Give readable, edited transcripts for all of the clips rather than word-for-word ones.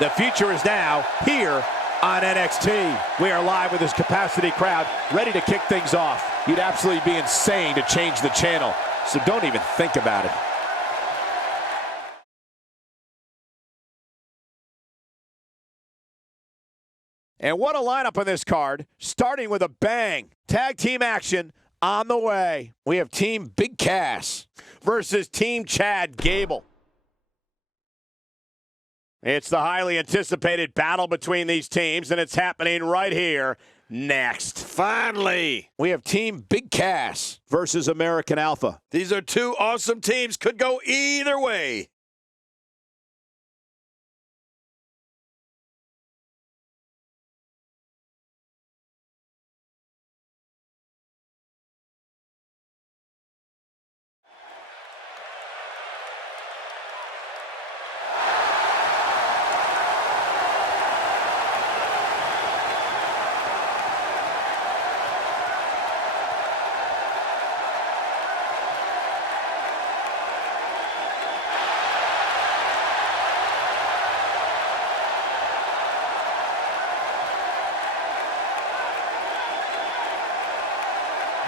The future is now here on NXT. We are live with this capacity crowd, ready to kick things off. You'd absolutely be insane to change the channel, so don't even think about it. And what a lineup on this card, starting with a bang. Tag team action on the way. We have Team Big Cass versus Team Chad Gable. It's the highly anticipated battle between these teams, and it's happening right here next. Finally, we have Team Big Cass versus American Alpha. These are two awesome teams. Could go either way.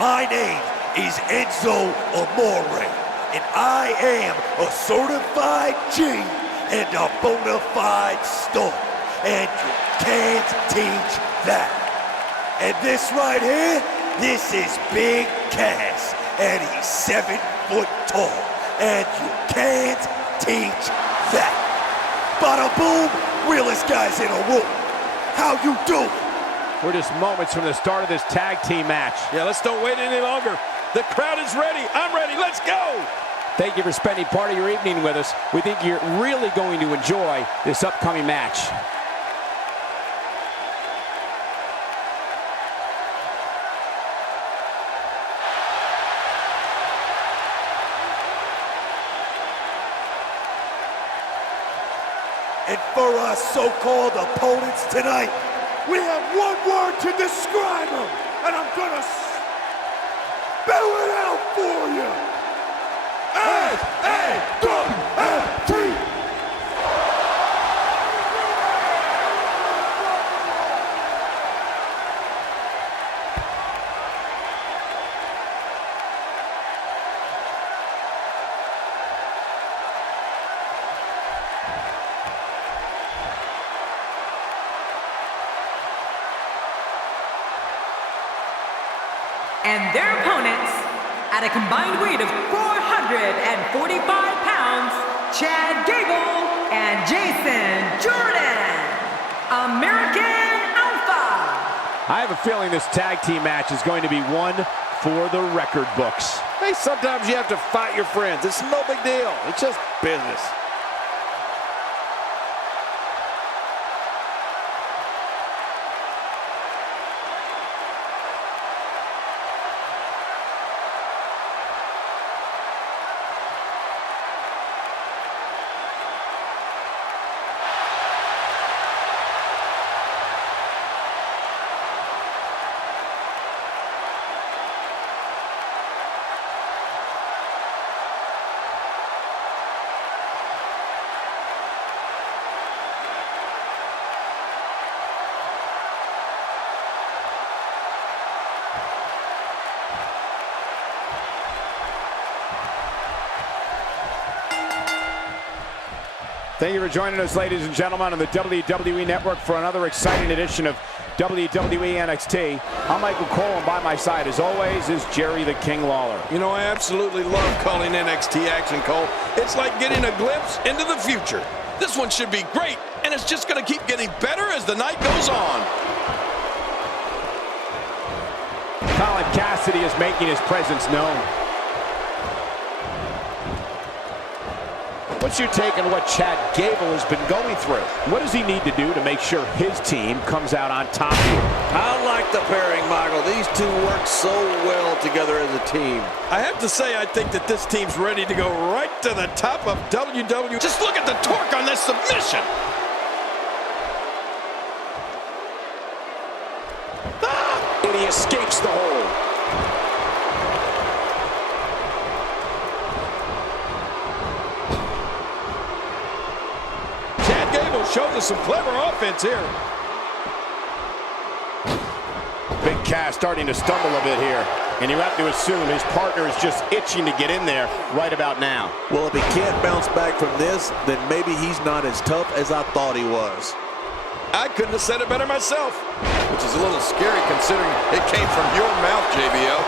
My name is Enzo Amore, and I am a certified G and a bona fide star, and you can't teach that. And this right here, this is Big Cass, and he's 7 foot tall, and you can't teach that. Bada boom, realest guys in a room. How you doing? We're just moments from the start of this tag team match. Yeah, let's don't wait any longer. The crowd is ready. I'm ready. Let's go. Thank you for spending part of your evening with us. We think you're really going to enjoy this upcoming match. And for our so-called opponents tonight, we have one word to describe them, and I'm gonna spell it out for you. S-A-W-F-T. And their opponents, at a combined weight of 445 pounds, Chad Gable and Jason Jordan, American Alpha. I have a feeling this tag team match is going to be one for the record books. Hey, sometimes you have to fight your friends. It's no big deal. It's just business. Thank you for joining us, ladies and gentlemen, on the WWE Network for another exciting edition of WWE NXT. I'm Michael Cole, and by my side, as always, is Jerry the King Lawler. You know, I absolutely love calling NXT action, Cole. It's like getting a glimpse into the future. This one should be great, and it's just going to keep getting better as the night goes on. Colin Cassidy is making his presence known. What's your take on what Chad Gable has been going through? What does he need to do to make sure his team comes out on top here? I like the pairing, Michael. These two work so well together as a team. I have to say, I think that this team's ready to go right to the top of WWE. Just look at the torque on this submission. And he escapes the hold. Chad Gable Oh, shows us some clever offense here. Big Cass starting to stumble a bit here. And you have to assume his partner is just itching to get in there right about now. Well, if he can't bounce back from this, then maybe he's not as tough as I thought he was. I couldn't have said it better myself, which is a little scary considering it came from your mouth, JBL.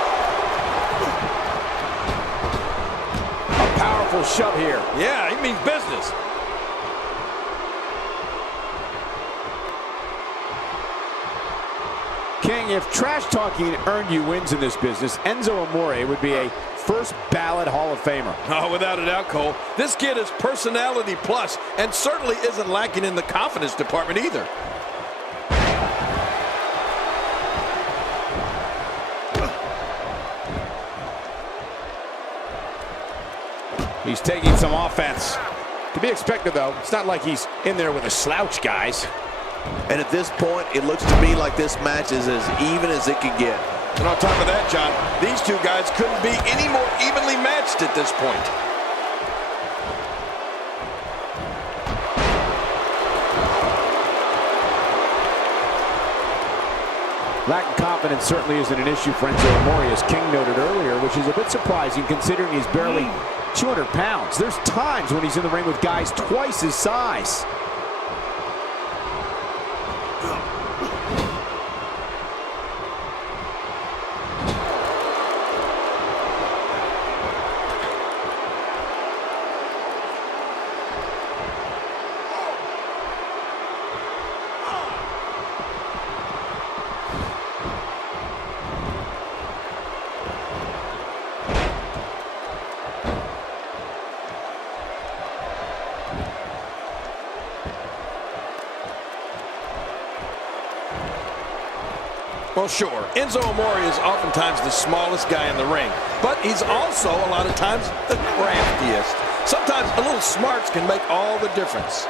A powerful shove here. Yeah, he means business. King, if trash talking earned you wins in this business, Enzo Amore would be a first ballot Hall of Famer. Oh, without a doubt, Cole. This kid is personality plus and certainly isn't lacking in the confidence department either. He's taking some offense. To be expected, though. It's not like he's in there with a slouch, guys. And at this point, it looks to me like this match is as even as it could get. And on top of that, John, these two guys couldn't be any more evenly matched at this point. Lack of confidence certainly isn't an issue for Enzo Amore, as King noted earlier, which is a bit surprising considering he's barely 200 pounds. There's times when he's in the ring with guys twice his size. Well, sure, Enzo Amore is oftentimes the smallest guy in the ring, but he's also a lot of times the craftiest. Sometimes a little smarts can make all the difference.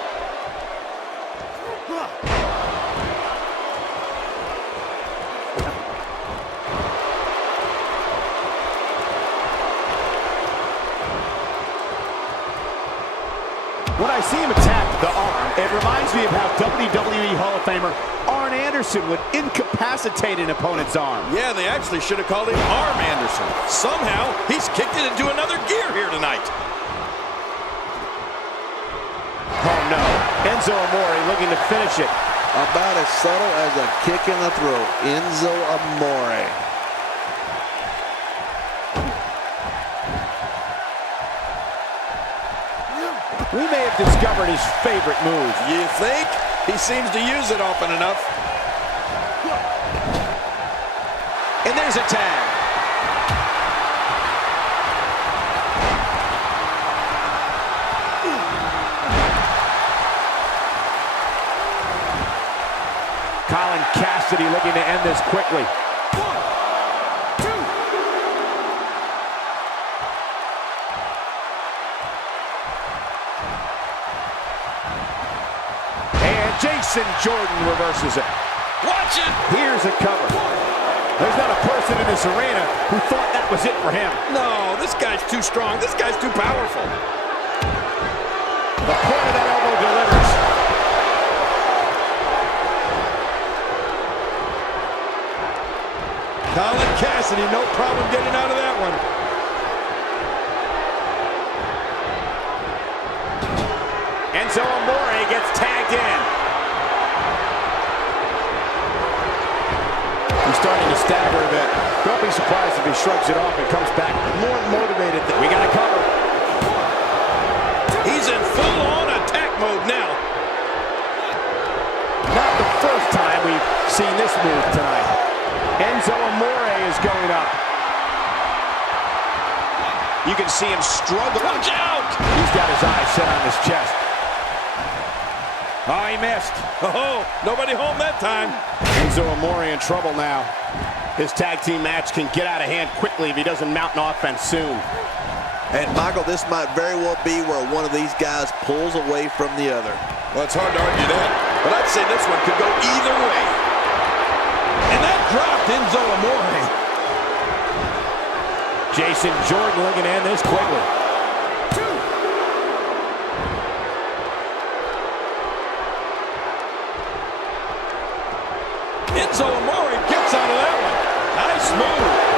When I see him attack the arm, it reminds me of how WWE Hall of Famer Arn Anderson would incapacitate an opponent's arm. Yeah, they actually should have called him Arm Anderson. Somehow, he's kicked it into another gear here tonight. Oh no, Enzo Amore looking to finish it. About as subtle as a kick in the throat. Enzo Amore. We may have discovered his favorite move. You think? He seems to use it often enough. And there's a tag. Colin Cassidy looking to end this quickly. Jason Jordan reverses it. Watch it! Here's a cover. There's not a person in this arena who thought that was it for him. No, this guy's too strong. This guy's too powerful. The point of that elbow delivers. Colin Cassidy, no problem getting out of that one. Enzo Amore gets tagged in. He's starting to stagger a bit. Don't be surprised if he shrugs it off and comes back more motivated. We got to cover. He's in full-on attack mode now. Not the first time we've seen this move tonight. Enzo Amore is going up. You can see him struggle. Watch out! He's got his eyes set on his chest. Oh, he missed. Oh, nobody home that time. Enzo Amore in trouble now. His tag team match can get out of hand quickly if he doesn't mount an offense soon. And Michael, this might very well be where one of these guys pulls away from the other. Well, it's hard to argue that, but I'd say this one could go either way. And that dropped Enzo Amore. Jason Jordan looking to end this quickly. Enzo Amore gets out of that one. Nice move.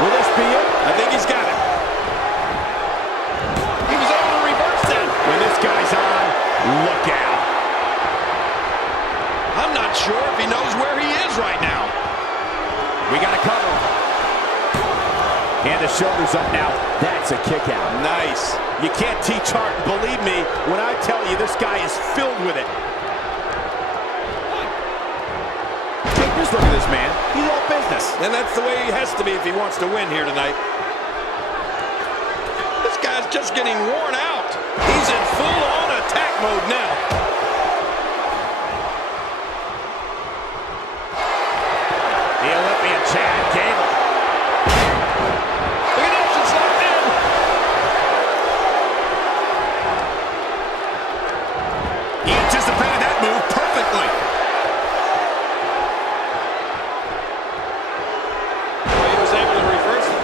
Will this be it? I think he's got it. He was able to reverse that. When this guy's on, look out. I'm not sure if he knows where he is right now. We got to cover. And the shoulder's up now. That's a kick out. Nice. You can't teach art. Believe me when I tell you this guy is filled with it. Just look at this man. He's all business. And that's the way he has to be if he wants to win here tonight. This guy's just getting worn out. He's in full-on attack mode now. The Olympian Chad Gable. Look at this, it's locked in. He anticipated that move perfectly.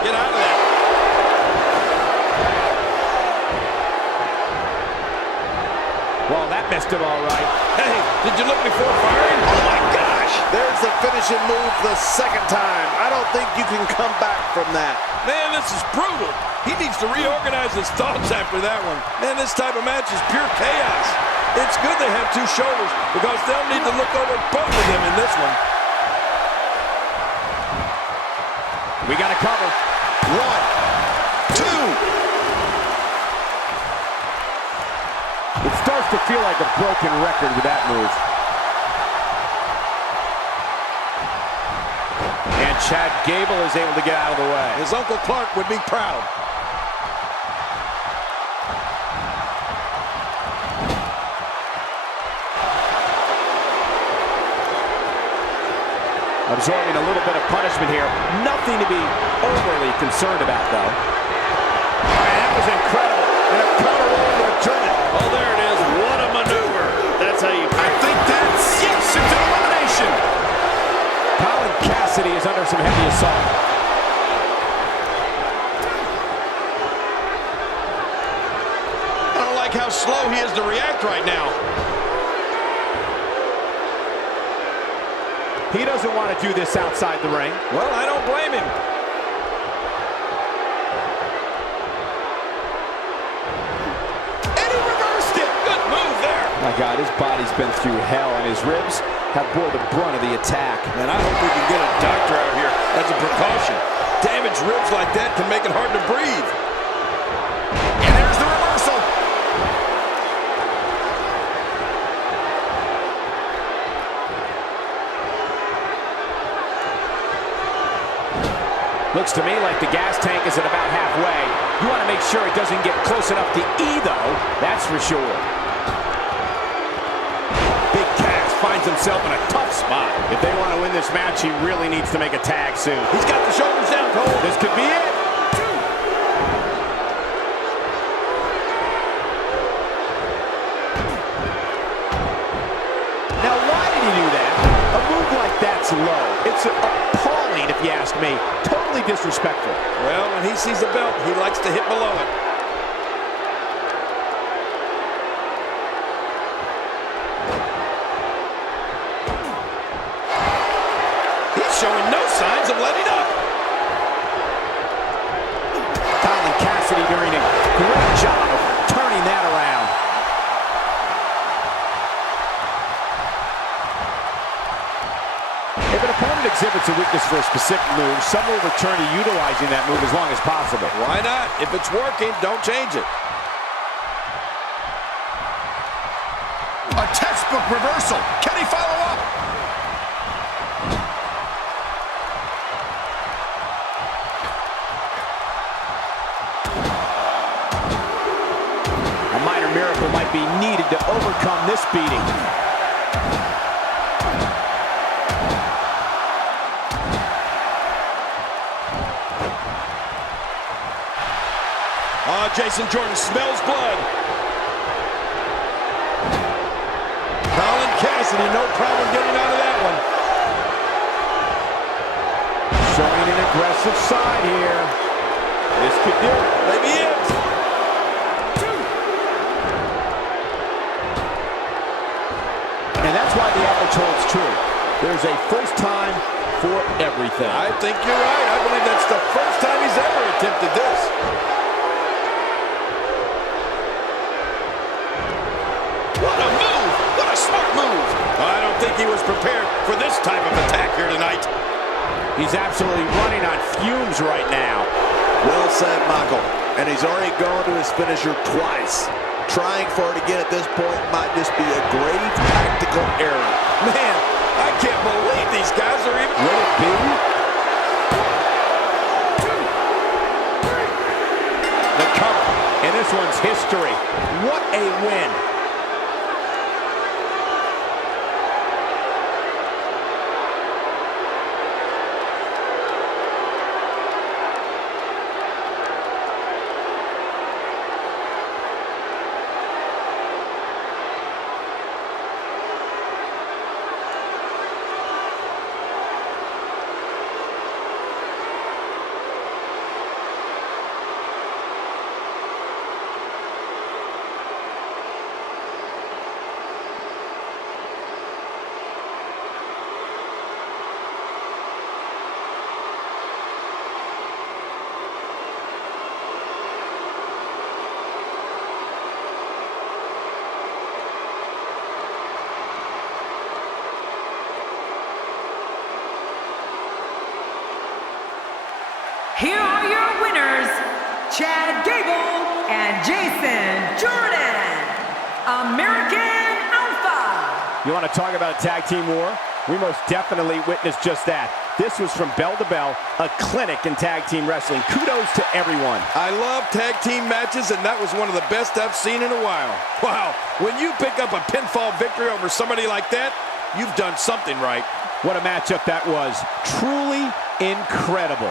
Get out of that. Well, that missed him all right. Hey, did you look before firing? Oh, my gosh. There's the finishing move the second time. I don't think you can come back from that. Man, this is brutal. He needs to reorganize his thoughts after that one. Man, this type of match is pure chaos. It's good they have two shoulders because they'll need to look over both of them in this one. We got to cover. 1, 2. It starts to feel like a broken record with that move. And Chad Gable is able to get out of the way. His Uncle Clark would be proud. Absorbing a little bit of punishment here. Nothing to be overly concerned about, though. That was incredible. And a counter roll returning. Oh, there it is. What a maneuver. That's how you... I think that's... Yes, it's an elimination. Colin Cassidy is under some heavy assault. I don't like how slow he is to react right now. He doesn't want to do this outside the ring. Well, I don't blame him. And he reversed it. Good move there. My God, his body's been through hell, and his ribs have bore the brunt of the attack. Man, I hope we can get a doctor out here as a precaution. Damaged ribs like that can make it hard to breathe. And there's the reversal. Looks to me like the gas tank is at about halfway. You want to make sure it doesn't get close enough to E, though. That's for sure. Big Cass finds himself in a tough spot. If they want to win this match, he really needs to make a tag soon. He's got the shoulders down, Cole. This could be it. Now, why did he do that? A move like that's low. It's appalling, if you ask me. Totally disrespectful. Well, when he sees a belt, he likes to hit below it. He's showing no signs of letting up. Colin Cassidy doing a great job of turning that around. If an opponent exhibits a weakness for a specific move, some will return to utilizing that move as long as possible. Why not? If it's working, don't change it. A textbook reversal. Can he follow up? A minor miracle might be needed to overcome this beating. Jason Jordan smells blood. Colin Cassidy, no problem getting out of that one. Showing an aggressive side here. This could do it. Maybe it. And that's why the adage holds true. There's a first time for everything. I think you're right. I believe that's the first time he's ever attempted this. What a move! What a smart move! I don't think he was prepared for this type of attack here tonight. He's absolutely running on fumes right now. Well said, Michael. And he's already gone to his finisher twice. Trying for it again at this point might just be a grave tactical error. Man, I can't believe these guys are even... Will it be? The cover. And this one's history. What a win. Here are your winners, Chad Gable and Jason Jordan, American Alpha. You want to talk about a tag team war? We most definitely witnessed just that. This was from bell to bell, a clinic in tag team wrestling. Kudos to everyone. I love tag team matches, and that was one of the best I've seen in a while. Wow, when you pick up a pinfall victory over somebody like that, you've done something right. What a matchup that was. Truly incredible.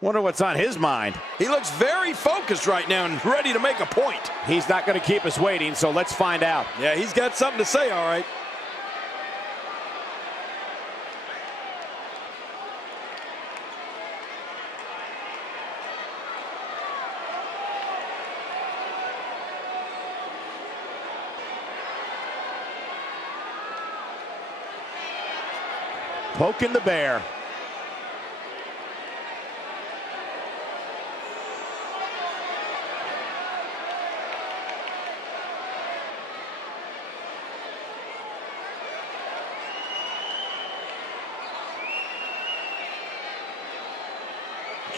Wonder what's on his mind. He looks very focused right now and ready to make a point. He's not going to keep us waiting, so let's find out. Yeah, he's got something to say, all right. Poking the bear.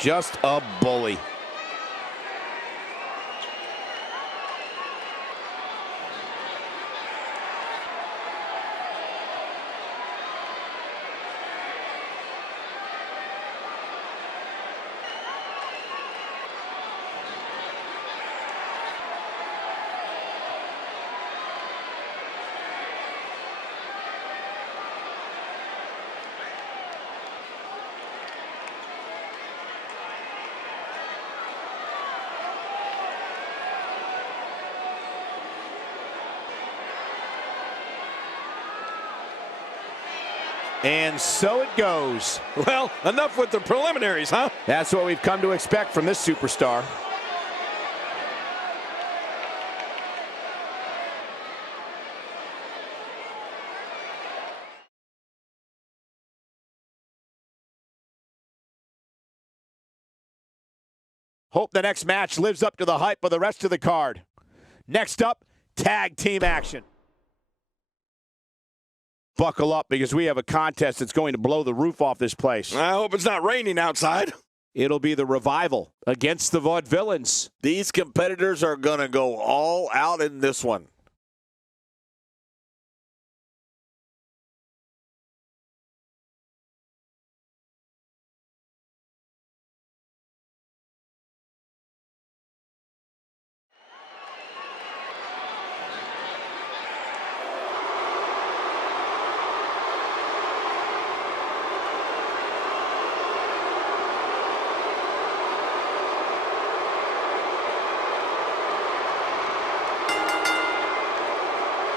Just a bully. And so it goes. Well, enough with the preliminaries, huh? That's what we've come to expect from this superstar. Hope the next match lives up to the hype of the rest of the card. Next up, tag team action. Buckle up, because we have a contest that's going to blow the roof off this place. I hope it's not raining outside. It'll be the Revival against the Vaudevillains. These competitors are going to go all out in this one.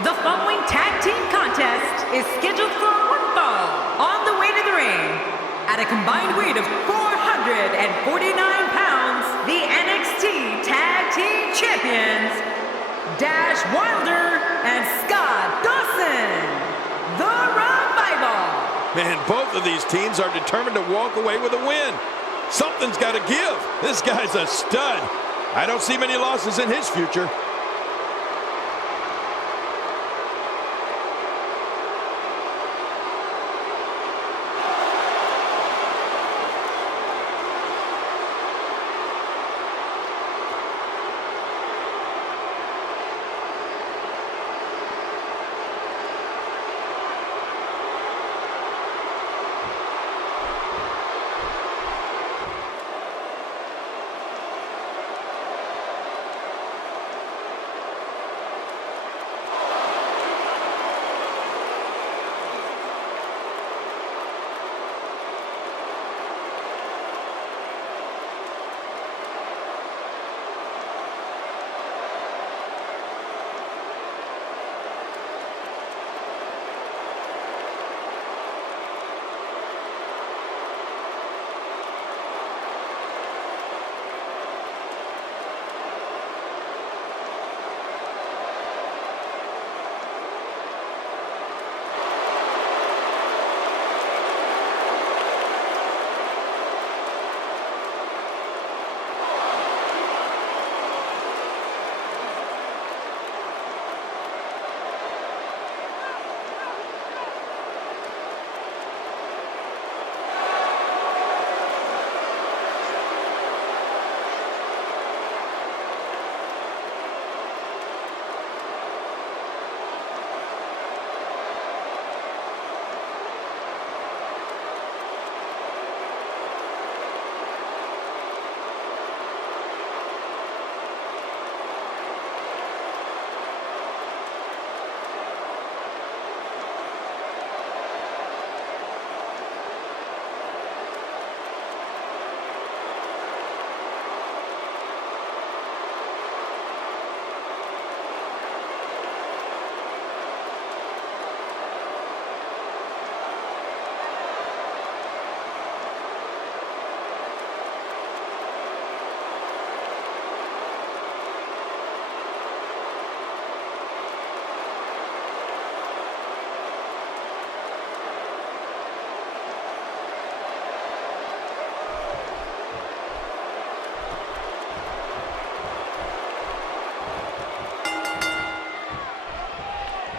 The following tag team contest is scheduled for one fall. On the way to the ring, at a combined weight of 449 pounds, the NXT Tag Team Champions, Dash Wilder and Scott Dawson, the Revival. Man, both of these teams are determined to walk away with a win. Something's got to give. This guy's a stud. I don't see many losses in his future.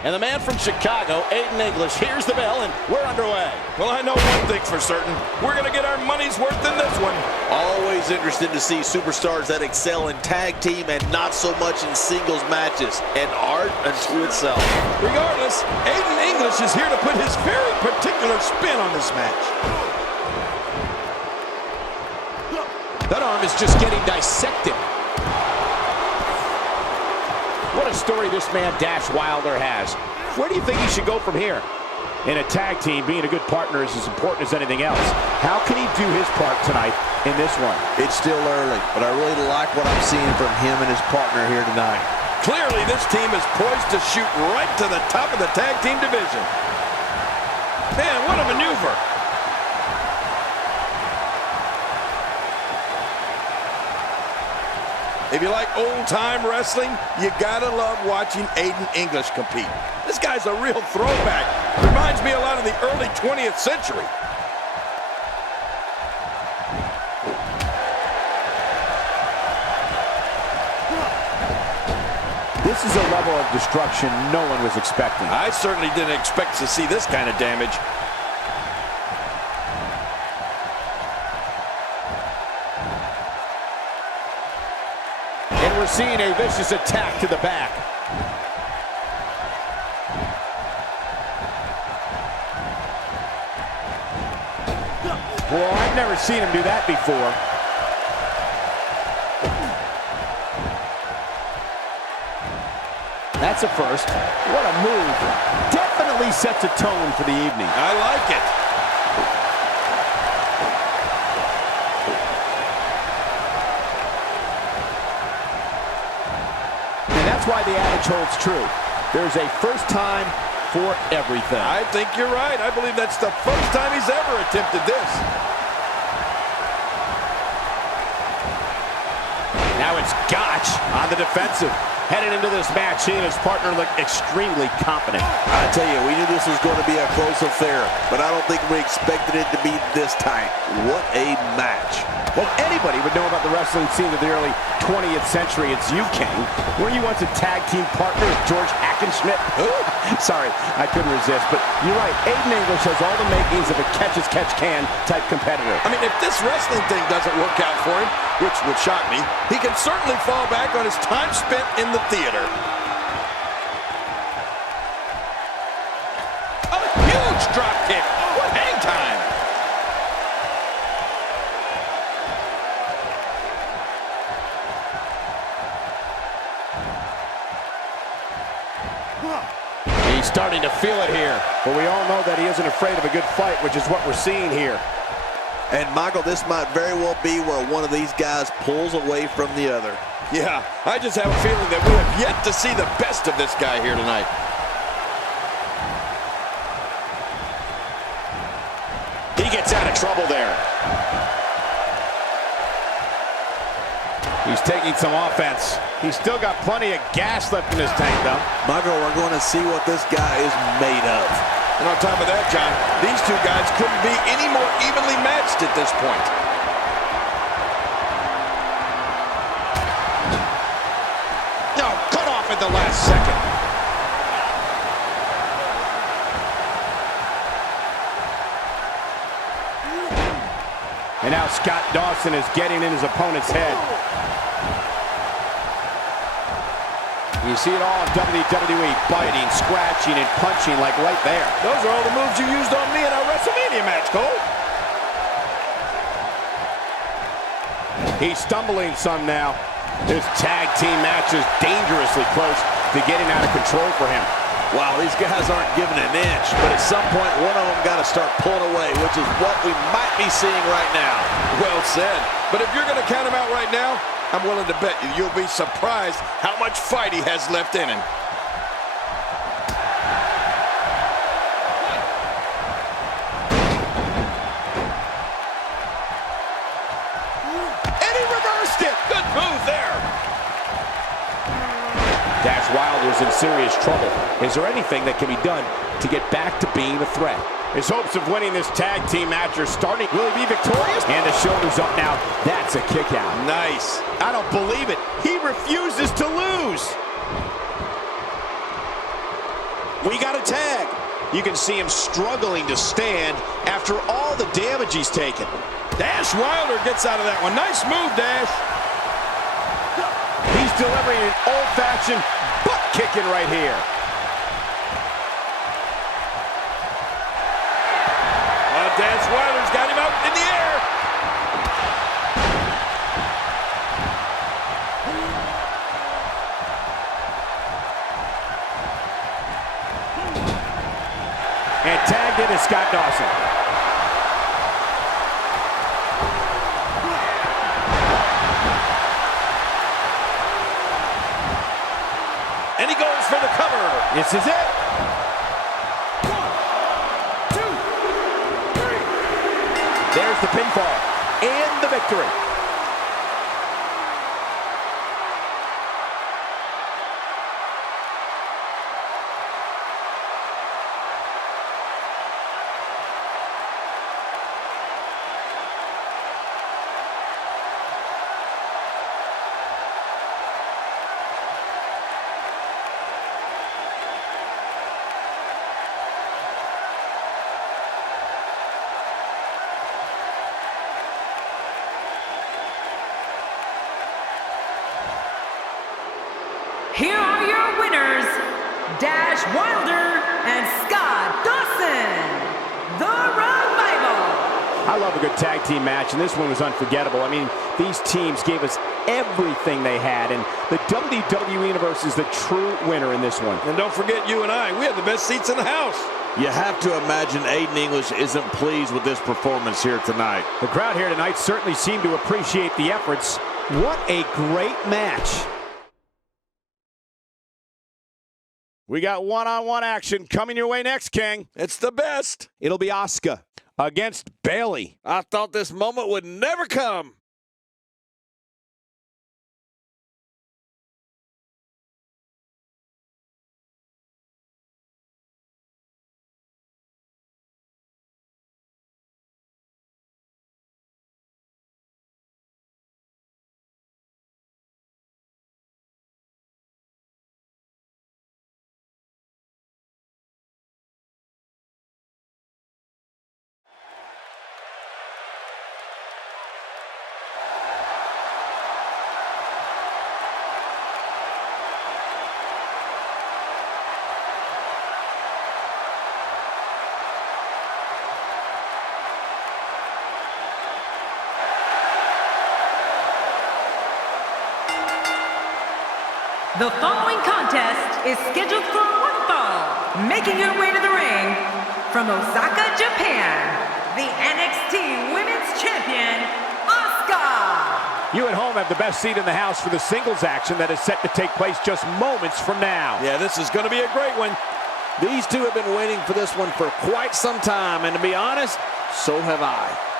And the man from Chicago, Aiden English, hears the bell, and we're underway. Well, I know one thing for certain. We're going to get our money's worth in this one. Always interested to see superstars that excel in tag team and not so much in singles matches. An art unto itself. Regardless, Aiden English is here to put his very particular spin on this match. That arm is just getting dissected. What a story this man Dash Wilder has. Where do you think he should go from here? In a tag team, being a good partner is as important as anything else. How can he do his part tonight in this one? It's still early, but I really like what I'm seeing from him and his partner here tonight. Clearly, this team is poised to shoot right to the top of the tag team division. Man, what a maneuver. If you like old-time wrestling, you gotta love watching Aiden English compete. This guy's a real throwback. Reminds me a lot of the early 20th century. This is a level of destruction no one was expecting. I certainly didn't expect to see this kind of damage. And we're seeing a vicious attack to the back. Well, I've never seen him do that before. That's a first. What a move. Definitely sets a tone for the evening. I like it. And that's why the adage holds true. There's a first time for everything. I think you're right. I believe that's the first time he's ever attempted this. Now it's Gotch on the defensive. Headed into this match, he and his partner look extremely confident. I tell you, we knew this was going to be a close affair, but I don't think we expected it to be this tight. What a match. Well, if anybody would know about the wrestling scene of the early 20th century, it's you, King. Were you once a tag team partner with George Hackenschmidt? Sorry, I couldn't resist, but you're right. Aiden English has all the makings of a catch-as-catch-can type competitor. I mean, if this wrestling thing doesn't work out for him, which would shock me, he can certainly fall back on his time spent in the theater. A huge drop kick. What hang time. He's starting to feel it here, but we all know that he isn't afraid of a good fight, which is what we're seeing here. And Michael, this might very well be where one of these guys pulls away from the other. Yeah, I just have a feeling that we have yet to see the best of this guy here tonight. He gets out of trouble there. He's taking some offense. He's still got plenty of gas left in his tank, though. Michael, we're going to see what this guy is made of. And on top of that, John, these two guys couldn't be any more evenly matched at this point. No, cut off at the last second. And now Scott Dawson is getting in his opponent's head. You see it all in WWE, biting, scratching, and punching like right there. Those are all the moves you used on me in our WrestleMania match, Cole. He's stumbling some now. This tag team match is dangerously close to getting out of control for him. Wow, these guys aren't giving an inch, but at some point, one of them got to start pulling away, which is what we might be seeing right now. Well said. But if you're going to count him out right now, I'm willing to bet you'll be surprised how much fight he has left in him. And he reversed it. Good move there. Dash Wilder's in serious trouble. Is there anything that can be done to get back to being a threat? His hopes of winning this tag team match are starting. Will he be victorious? And the shoulder's up now. That's a kick out. Nice. I don't believe it. He refuses to lose. We got a tag. You can see him struggling to stand after all the damage he's taken. Dash Wilder gets out of that one. Nice move, Dash. He's delivering an old-fashioned butt kicking right here. Dash Wilder's got him out in the air. And tagged in is Scott Dawson. And he goes for the cover. This is it. There's the pinfall and the victory. Dash Wilder and Scott Dawson. The Revival. I love a good tag team match, and this one was unforgettable. I mean, these teams gave us everything they had, and the WWE Universe is the true winner in this one. And don't forget you and I. We had the best seats in the house. You have to imagine Aiden English isn't pleased with this performance here tonight. The crowd here tonight certainly seemed to appreciate the efforts. What a great match. We got one-on-one action coming your way next, King. It's the best. It'll be Asuka against Bayley. I thought this moment would never come. The following contest is scheduled for one fall. Making her way to the ring from Osaka, Japan, the NXT Women's Champion, Asuka. You at home have the best seat in the house for the singles action that is set to take place just moments from now. Yeah, this is going to be a great one. These two have been waiting for this one for quite some time, and to be honest, so have I.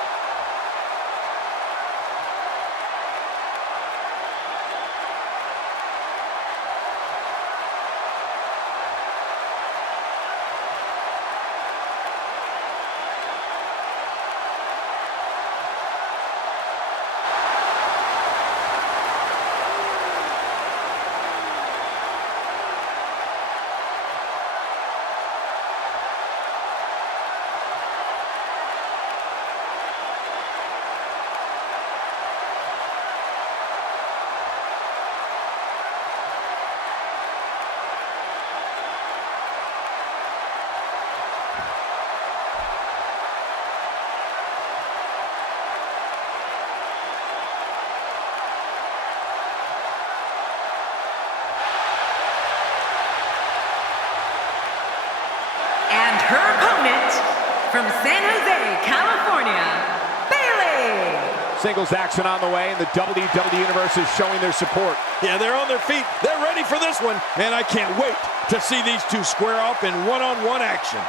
And her opponent from San Jose, California, Bayley. Singles action on the way, and the WWE Universe is showing their support. Yeah, they're on their feet. They're ready for this one. And I can't wait to see these two square off in one-on-one action.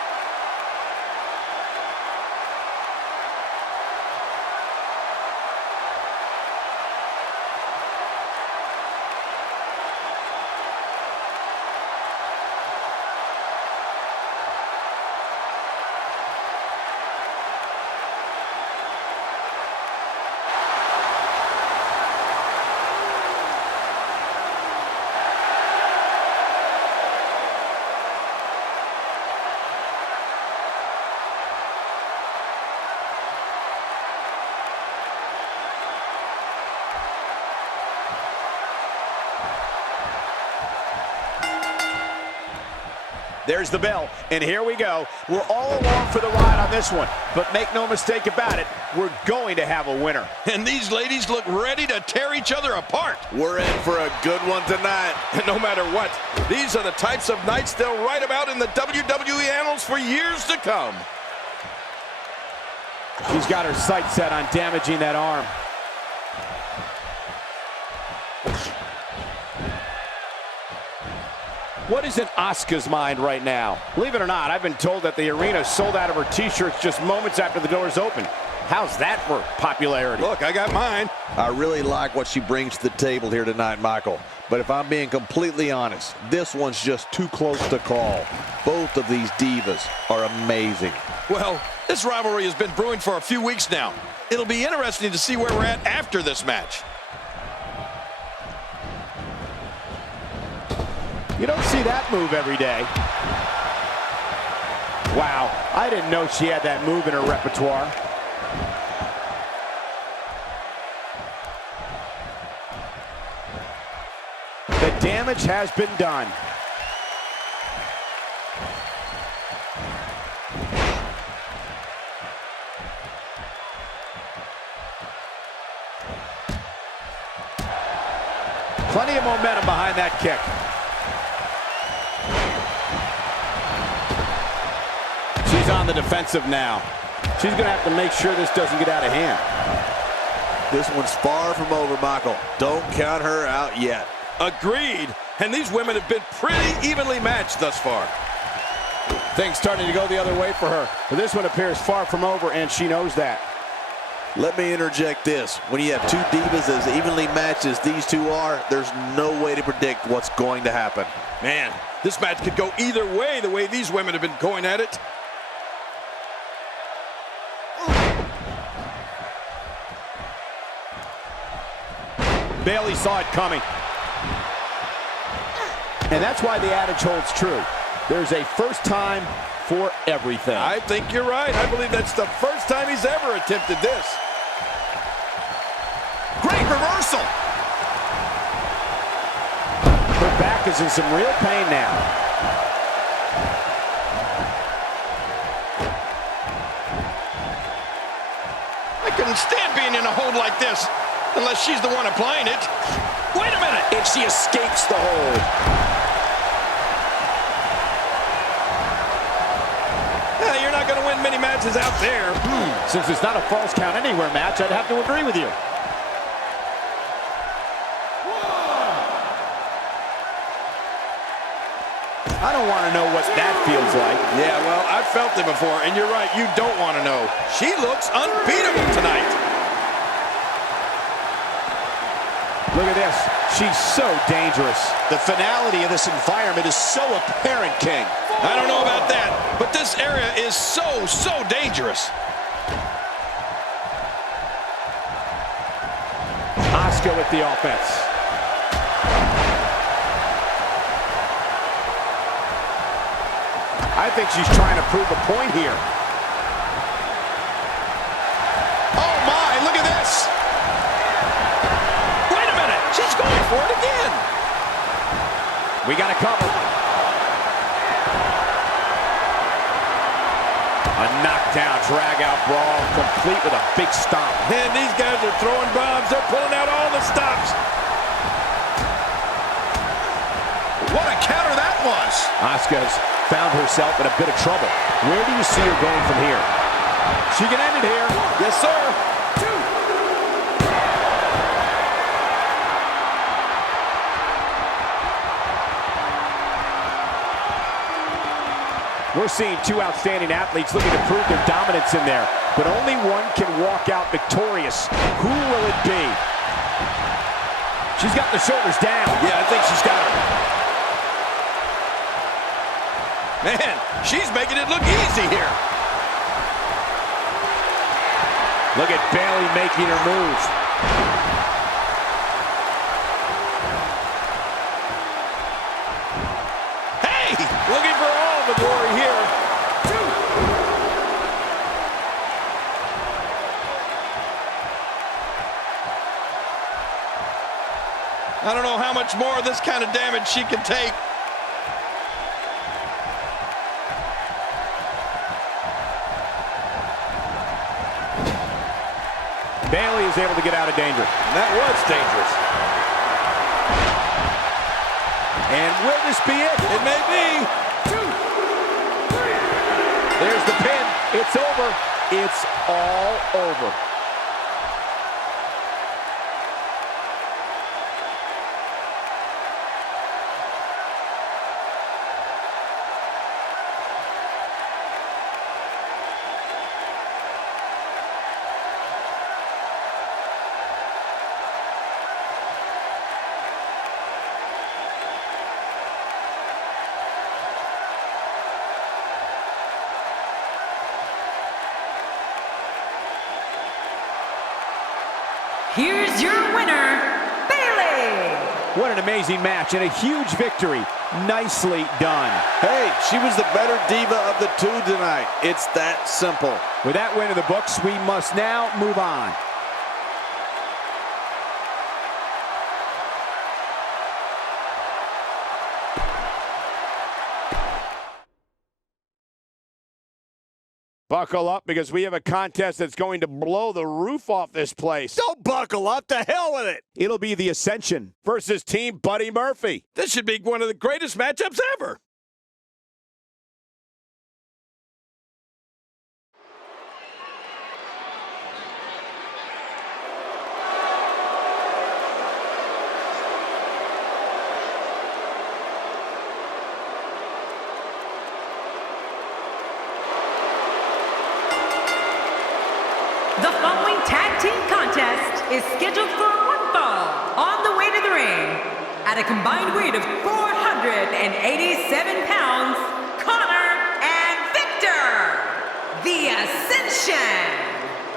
There's the bell, and here we go. We're all along for the ride on this one, but make no mistake about it, we're going to have a winner. And these ladies look ready to tear each other apart. We're in for a good one tonight. And no matter what, these are the types of nights they'll write about in the WWE annals for years to come. She's got her sights set on damaging that arm. What is in Asuka's mind right now? Believe it or not, I've been told that the arena sold out of her t-shirts just moments after the doors opened. How's that for popularity? Look, I got mine. I really like what she brings to the table here tonight, Michael. But if I'm being completely honest, this one's just too close to call. Both of these divas are amazing. Well, this rivalry has been brewing for a few weeks now. It'll be interesting to see where we're at after this match. You don't see that move every day. Wow, I didn't know she had that move in her repertoire. The damage has been done. Plenty of momentum behind that kick. She's on the defensive now. She's going to have to make sure this doesn't get out of hand. This one's far from over, Michael. Don't count her out yet. Agreed. And these women have been pretty evenly matched thus far. Things starting to go the other way for her. But this one appears far from over, and she knows that. Let me interject this. When you have two divas as evenly matched as these two are, there's no way to predict what's going to happen. Man, this match could go either way the way these women have been going at it. Bayley saw it coming. And that's why the adage holds true. There's a first time for everything. I think you're right. I believe that's the first time he's ever attempted this. Great reversal. Her back is in some real pain now. I couldn't stand being in a hold like this unless she's the one applying it. Wait a minute. And she escapes the hold. You're not going to win many matches out there. Since it's not a false count anywhere match, I'd have to agree with you. I don't want to know what that feels like. Yeah, well, I've felt it before, and you're right, you don't want to know. She looks unbeatable tonight. Look at this. She's so dangerous. The finality of this environment is so apparent, King. I don't know about that, but this area is so dangerous. Asuka with the offense. I think she's trying to prove a point here. Oh my, look at this. Wait a minute, she's going for it again. We got a cover. A knockdown, drag-out brawl, complete with a big stomp. And these guys are throwing bombs. They're pulling out all the stops. What a counter that was. Asuka's found herself in a bit of trouble. Where do you see her going from here? She can end it here. Yes, sir. We're seeing two outstanding athletes looking to prove their dominance in there, but only one can walk out victorious. Who will it be? She's got the shoulders down. Yeah, I think she's got her. Man, she's making it look easy here. Look at Bayley making her move. Hey, looking for all the glory here. I don't know how much more of this kind of damage she can take. Bayley is able to get out of danger. That was dangerous. And will this be it? It may be. There's the pin. It's over. It's all over. Here's your winner, Bayley. What an amazing match and a huge victory. Nicely done. Hey, she was the better diva of the two tonight. It's that simple. With that win in the books, we must now move on. Buckle up, because we have a contest that's going to blow the roof off this place. Don't buckle up. To hell with it. It'll be the Ascension Versus Team Buddy Murphy. This should be one of the greatest matchups ever. The following tag team contest is scheduled for one fall on the way to the ring. At a combined weight of 487 pounds, Connor and Victor, the Ascension.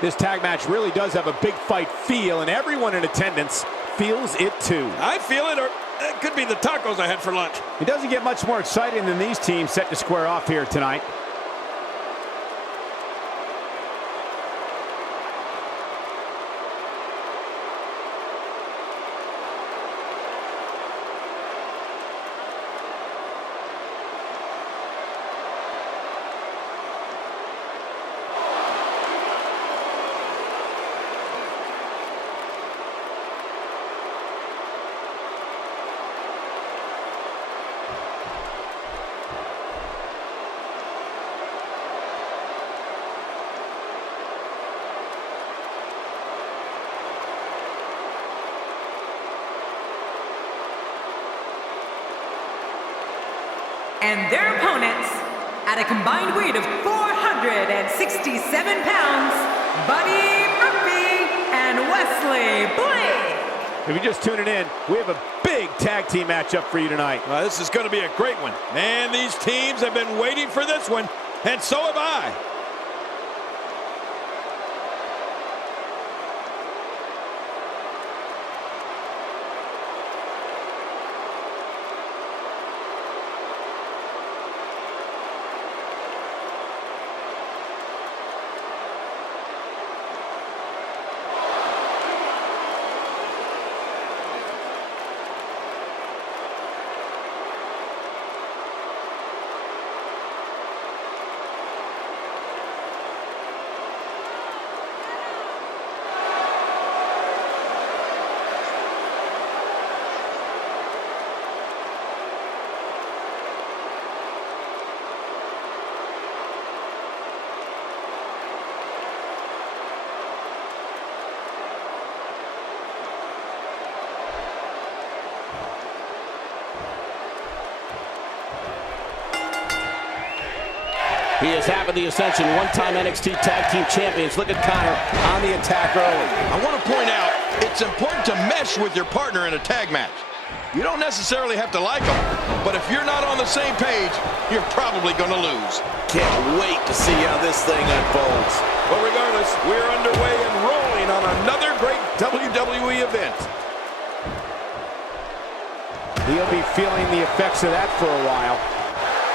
This tag match really does have a big fight feel, and everyone in attendance feels it too. I feel it, or it could be the tacos I had for lunch. It doesn't get much more exciting than these teams set to square off here tonight. And their opponents, at a combined weight of 467 pounds, Buddy Murphy and Wesley Blake. If you're just tuning in, we have a big tag team matchup for you tonight. This is going to be a great one. And these teams have been waiting for this one, and so have I. He is half of the Ascension, one-time NXT Tag Team Champions. Look at Connor on the attack early. I want to point out, it's important to mesh with your partner in a tag match. You don't necessarily have to like them, but if you're not on the same page, you're probably going to lose. Can't wait to see how this thing unfolds. But regardless, we're underway and rolling on another great WWE event. He'll be feeling the effects of that for a while.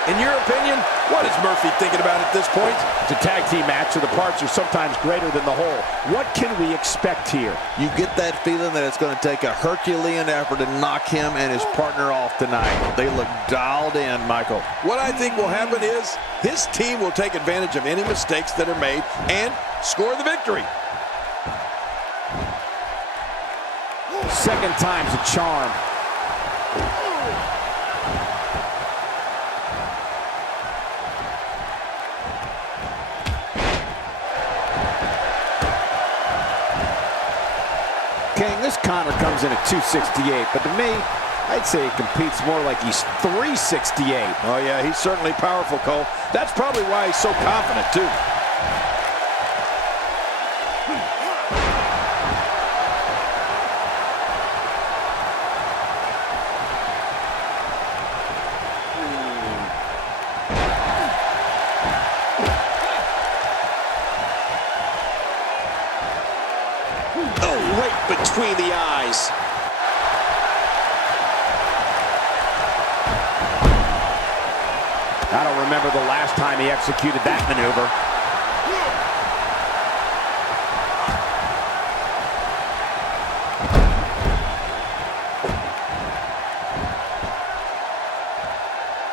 In your opinion, what is Murphy thinking about at this point? It's a tag team match, so the parts are sometimes greater than the whole. What can we expect here? You get that feeling that it's going to take a Herculean effort to knock him and his partner off tonight. They look dialed in, Michael. What I think will happen is his team will take advantage of any mistakes that are made and score the victory. Second time's a charm. King, this Connor comes in at 268, but to me, I'd say he competes more like he's 368. Oh, yeah, he's certainly powerful, Cole. That's probably why he's so confident, too. Between the eyes. I don't remember the last time he executed that maneuver.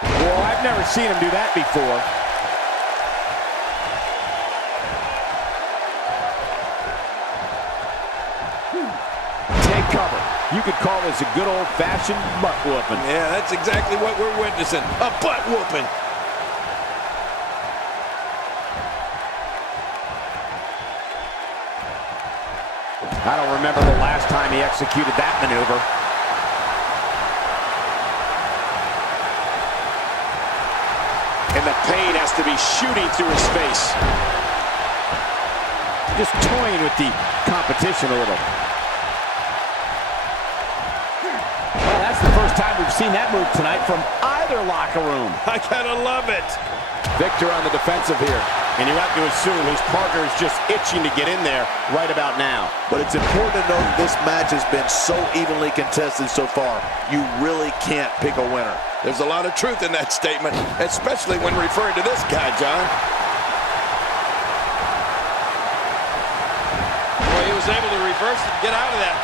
Well, I've never seen him do that before. You could call this a good old-fashioned butt whooping. Yeah, that's exactly what we're witnessing. A butt whooping. I don't remember the last time he executed that maneuver. And the pain has to be shooting through his face. Just toying with the competition a little. Well, that's the first time we've seen that move tonight from either locker room. I gotta love it. Victor on the defensive here. And you have to assume his partner is just itching to get in there right about now. But it's important to note this match has been so evenly contested so far. You really can't pick a winner. There's a lot of truth in that statement, especially when referring to this guy, John. Well, he was able to reverse and get out of that.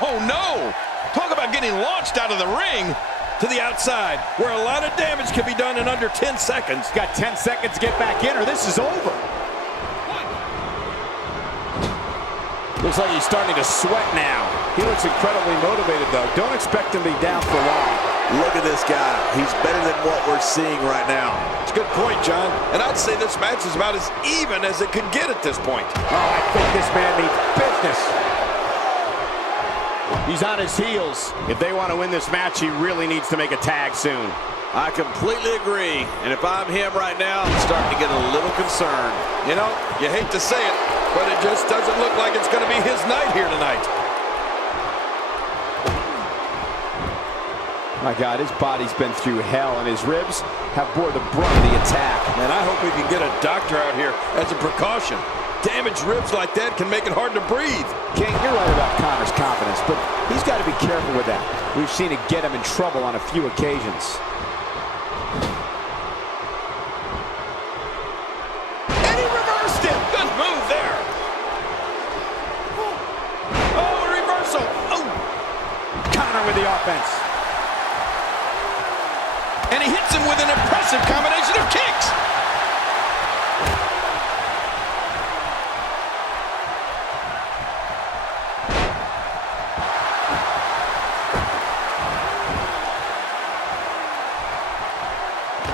Oh, no! Talk about getting launched out of the ring to the outside, where a lot of damage can be done in under 10 seconds. Got 10 seconds to get back in, or this is over. Looks like he's starting to sweat now. He looks incredibly motivated, though. Don't expect him to be down for long. Look at this guy. He's better than what we're seeing right now. It's a good point, John. And I'd say this match is about as even as it could get at this point. Oh, I think this man means business. He's on his heels. If they want to win this match, he really needs to make a tag soon. I completely agree. And if I'm him right now, I'm starting to get a little concerned. You know, you hate to say it, but it just doesn't look like it's going to be his night here tonight. My God, his body's been through hell, and his ribs have bore the brunt of the attack. And I hope we can get a doctor out here as a precaution. Damaged ribs like that can make it hard to breathe. King, you're right about Connor's confidence, but he's got to be careful with that. We've seen it get him in trouble on a few occasions. And he reversed it. Good move there. Oh, a reversal. Oh. Connor with the offense. And he hits him with an impressive combination of kicks.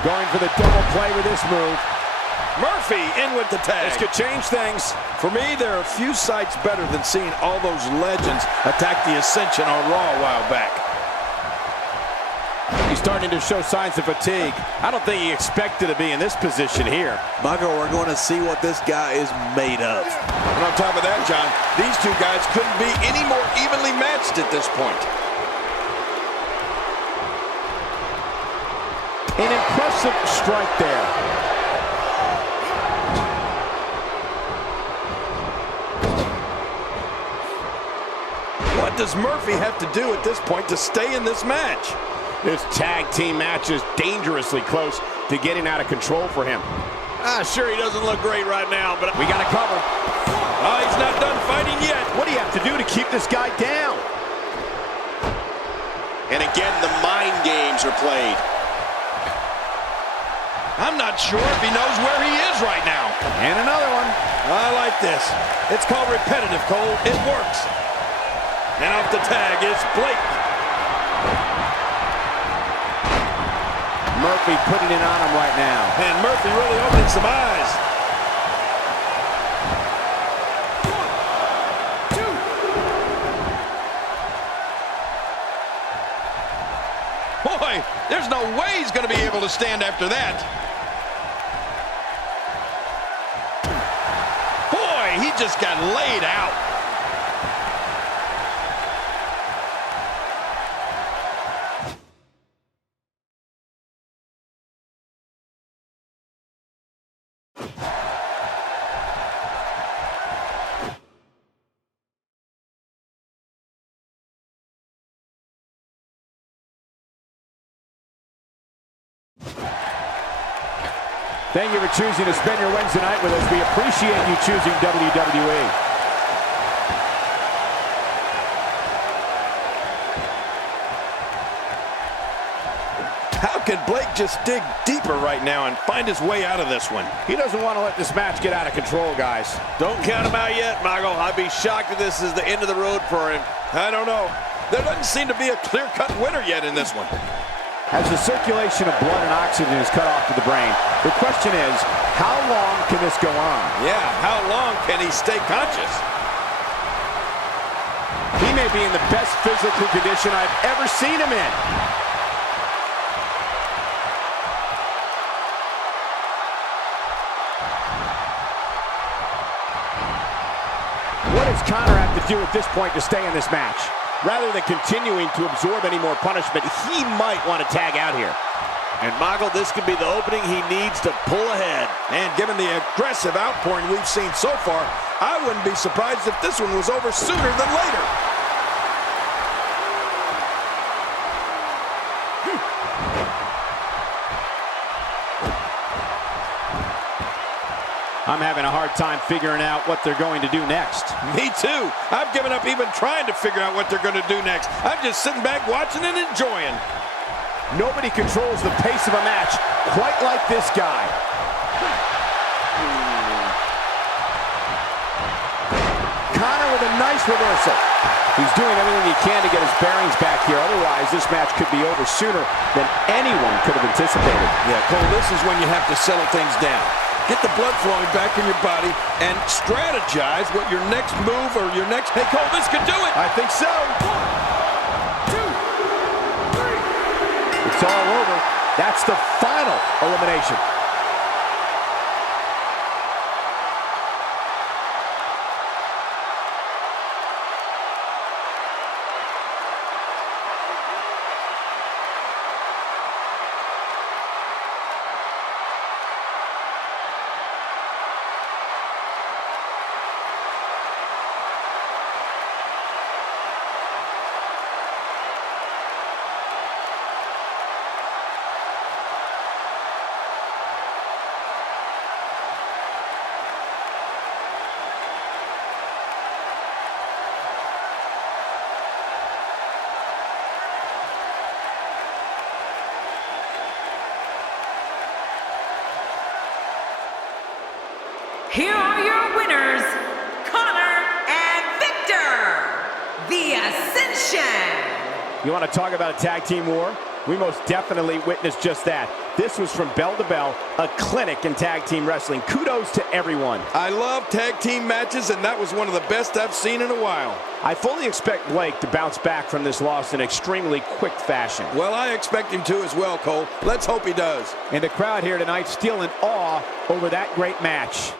Going for the double play with this move. Murphy in with the tag. This could change things. For me, there are few sights better than seeing all those legends attack the Ascension on Raw a while back. He's starting to show signs of fatigue. I don't think he expected to be in this position here. Michael, we're going to see what this guy is made of. And on top of that, John, these two guys couldn't be any more evenly matched at this point. An impressive strike there. What does Murphy have to do at this point to stay in this match? This tag team match is dangerously close to getting out of control for him. Sure, he doesn't look great right now, but We got to cover. Oh, he's not done fighting yet. What do you have to do to keep this guy down? And again, the mind games are played. I'm not sure if he knows where he is right now. And another one. I like this. It's called repetitive, Cole. It works. And off the tag is Blake. Murphy putting it on him right now. And Murphy really opening some eyes. 1, 2. Boy, there's no way he's going to be able to stand after that. Boy, he just got laid out. Thank you for choosing to spend your Wednesday night with us. We appreciate you choosing WWE. How Can Blake just dig deeper right now and find his way out of this one? He doesn't want to let this match get out of control, guys. Don't count him out yet, Michael. I'd be shocked if this is the end of the road for him. I don't know. There doesn't seem to be a clear-cut winner yet in this one. As the circulation of blood and oxygen is cut off to the brain, the question is, how long can this go on? Yeah, how long can he stay conscious? He may be in the best physical condition I've ever seen him in. What does Connor have to do at this point to stay in this match? Rather than continuing to absorb any more punishment, he might want to tag out here. And Michael, this could be the opening he needs to pull ahead. And given the aggressive outpouring we've seen so far, I wouldn't be surprised if this one was over sooner than later. I'm having a hard time figuring out what they're going to do next. Me too. I've given up even trying to figure out what they're going to do next. I'm just sitting back watching and enjoying. Nobody controls the pace of a match quite like this guy. Connor with a nice reversal. He's doing everything he can to get his bearings back here. Otherwise, this match could be over sooner than anyone could have anticipated. Yeah, Cole, this is when you have to settle things down. Get the blood flowing back in your body and strategize what your next move or your next... Hey, Cole, this could do it. I think so. 1, 2, 3. It's all over. That's the final elimination. Here are your winners, Connor and Victor, The Ascension. You want to talk about a tag team war? We most definitely witnessed just that. This was from bell to bell, a clinic in tag team wrestling. Kudos to everyone. I love tag team matches, and that was one of the best I've seen in a while. I fully expect Blake to bounce back from this loss in extremely quick fashion. Well, I expect him to as well, Cole. Let's hope he does. And the crowd here tonight still in awe over that great match.